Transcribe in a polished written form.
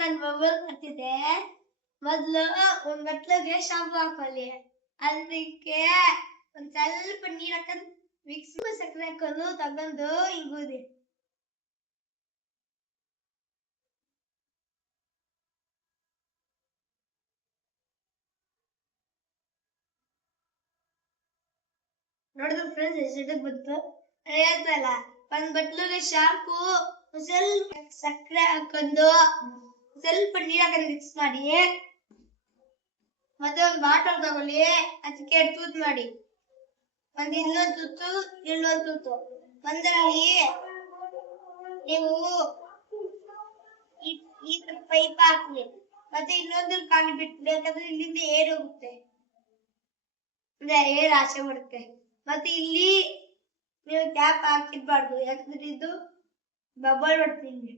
ನನ್ನ ಮೊಬೈಲ್ ಬರ್ತಿದೆ. ಮೊದ್ಲು ಒಂದ್ ಬಟ್ಲಿಗೆ ಶಾಂಪು ಹಾಕೊಳ್ಳಿ, ಅದಕ್ಕೆ ಒಂದ್ ಸ್ವಲ್ಪ ನೀರ್ ಹಾಕೊಂಡ್ ಮಿಕ್ಸ್ ಸಕ್ಕರೆ ಹಾಕೊಂಡು ತಗೊಂಡು ಹಿಂಗೂದಿ. ನೋಡಿದ್ರು ಫ್ರೆಂಡ್ಸ್ ಎಷ್ಟು ಬಂತು ಹೇಳ್ತಲ್ಲ. ಒಂದ್ ಬಟ್ಲಿಗೆ ಶಾಂಪು, ಸ್ವಲ್ಪ ಸಕ್ಕರೆ ಹಾಕೊಂಡು ಸ್ವಲ್ಪ ನೀರ್ ಹಾಕೊಂಡು ಮಿಕ್ಸ್ ಮಾಡಿ, ಮತ್ತೆ ಒಂದು ಬಾಟಲ್ ತಗೊಳ್ಳಿ, ಅದಕ್ಕೆ ತೂತ್ ಮಾಡಿ, ಒಂದ್ ಇನ್ನೊಂದು ತೂತು ಇನ್ನೊಂದು ತೂತು. ಒಂದರಲ್ಲಿ ನೀವು ಈ ಪೈಪ್ ಹಾಕ್ಲಿ, ಮತ್ತೆ ಇನ್ನೊಂದು ಖಾಲಿ ಬಿಟ್ಟು, ಯಾಕಂದ್ರೆ ಇಲ್ಲಿಂದ ಏರ್ ಹೋಗುತ್ತೆ, ಏರ್ ಆಚೆ ಬರುತ್ತೆ. ಮತ್ತೆ ಇಲ್ಲಿ ನೀವು ಕ್ಯಾಪ್ ಹಾಕಿರ್ಬಾರ್ದು, ಯಾಕಂದ್ರೆ ಇದು ಬಬಲ್ ಬರ್ತೀನಿ.